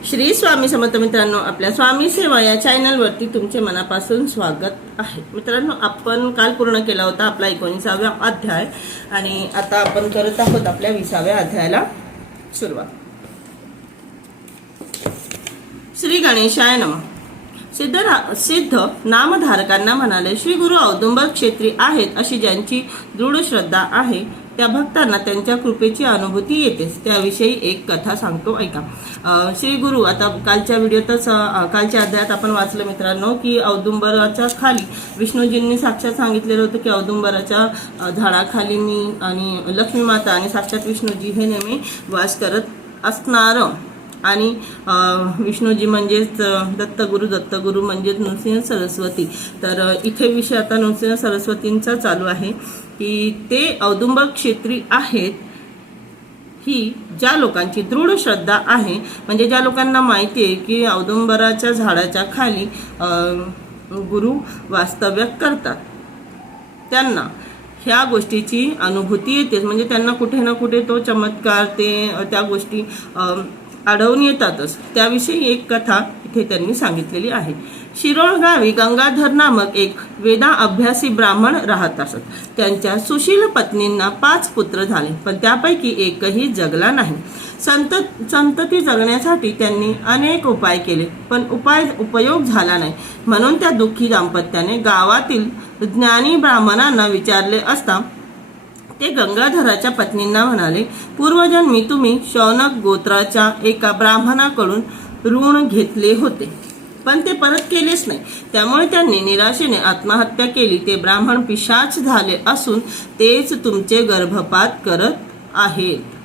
श्री स्वामी समर्थ मित्रांनो, आपल्या स्वामी सेवा या चॅनलवरती तुमचे मनापासून स्वागत आहे। मित्रांनो, आपण काल पूर्ण केला होता आपला 19वा अध्याय आणि आता आपण करत आहोत आपल्या 20व्या अध्यायाला सुरुवात। श्री गणेशाय नमः। सिद्ध नामधारकांना म्हणाले, श्री गुरु औदुंबर क्षेत्री आहेत अशी ज्यांची दृढ श्रद्धा आहे त्या भक्तांना त्यांच्या कृपेची अनुभूती येतेच। त्याविषयी एक कथा सांगतो, ऐका। श्री गुरु, आता कालच्या व्हिडिओतच कालच्या अध्यायात आपण वाचलं मित्रांनो की औदुंबराच्या खाली विष्णूजींनी साक्षात सांगितलेलं होतं की औदुंबराच्या झाडाखाली मी आणि लक्ष्मी माता आणि साक्षात विष्णूजी हे नेहमी वास करत असणार। आणि विष्णूजी म्हणजेच दत्तगुरु म्हणजेच नृसिंह सरस्वती। तर इथे विषय आता नृसिंह सरस्वतींचा चालू आहे की ते औदुंबर क्षेत्री आहेत ही ज्या लोकांची दृढ श्रद्धा आहे, म्हणजे ज्या लोकांना माहिती आहे की औदुंबराच्या झाडाच्या खाली गुरु वास्तव्य करतात, त्यांना ह्या गोष्टीची अनुभूती येते। म्हणजे त्यांना कुठे ना कुठे तो चमत्कार त्या गोष्टी आढळून येतातच। त्याविषयी एक कथा इथे त्यांनी सांगितलेली आहे। शिरोळ गावी गंगाधर नामक एक वेदा अभ्यासी ब्राह्मण राहत असत। त्यांच्या सुशील पत्नींना 5 पुत्र झाले, पण त्यापैकी एकही जगला नाही। संतती जगण्यासाठी त्यांनी अनेक उपाय केले, पण उपयोग झाला नाही। म्हणून त्या दुःखी दाम्पत्याने गावातील ज्ञानी ब्राह्मणांना विचारले असता ते गंगाधराच्या पत्नींना म्हणाले, पूर्वजन्मी तुम्ही शौनक गोत्राच्या एका ब्राह्मणाकडून ऋण घेतले होते, पण ते परत केलेच नाही। त्यामुळे त्यांनी निराशेने आत्महत्या केली। ते ब्राह्मण पिशाच झाले असून तेच तुमचे गर्भपात करत आहेत।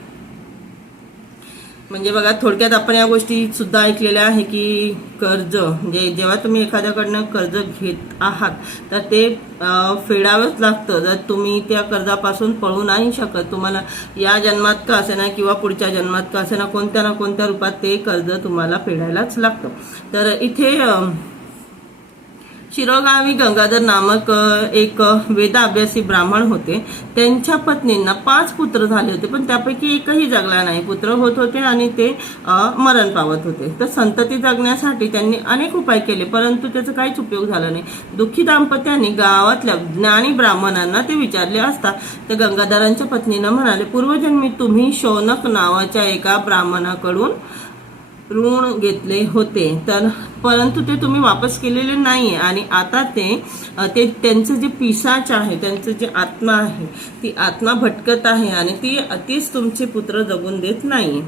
म्हणजे बघा, थोडक्यात आपण या गोष्टी सुद्धा ऐकलेल्या आहे की कर्ज, म्हणजे जेव्हा तुम्ही एखाद्याकडनं कर्ज घेत आहात तर ते फेडावंच लागतं। जर तुम्ही त्या कर्जापासून पळू नाही शकत, तुम्हाला या जन्मात का असेना किंवा पुढच्या जन्मात का असेना कोणत्या ना कोणत्या रूपात ते कर्ज तुम्हाला फेडायलाच लागतं। तर इथे शिरोगावी गंगाधर नामक एक वेदाभ्यासी ब्राह्मण होते। त्यांच्या पत्नींना 5 पुत्र झाले होते, पण त्यापैकी एकही जगला नाही। पुत्र होत होते आणि ते मरण पावत होते। तर संतती जगण्यासाठी त्यांनी अनेक उपाय केले, परंतु त्याचा काहीच उपयोग झाला नाही। दुःखी दाम्पत्यांनी गावातल्या ज्ञानी ब्राह्मणांना ते विचारले असता ते गंगाधरांच्या पत्नीनं म्हणाले, पूर्वजन्मी तुम्ही शौनक नावाच्या एका ब्राह्मणाकडून ऋण घेतले होते, तर परंतु ते तुम्ही वापस केलेले नाहीये आणि आता ते त्यांचं जे पिशाच आहे, त्यांचं जे आत्मा आहे, ती आत्मा भटकत आहे आणि तीच तुमचे पुत्र जगून देत नाही।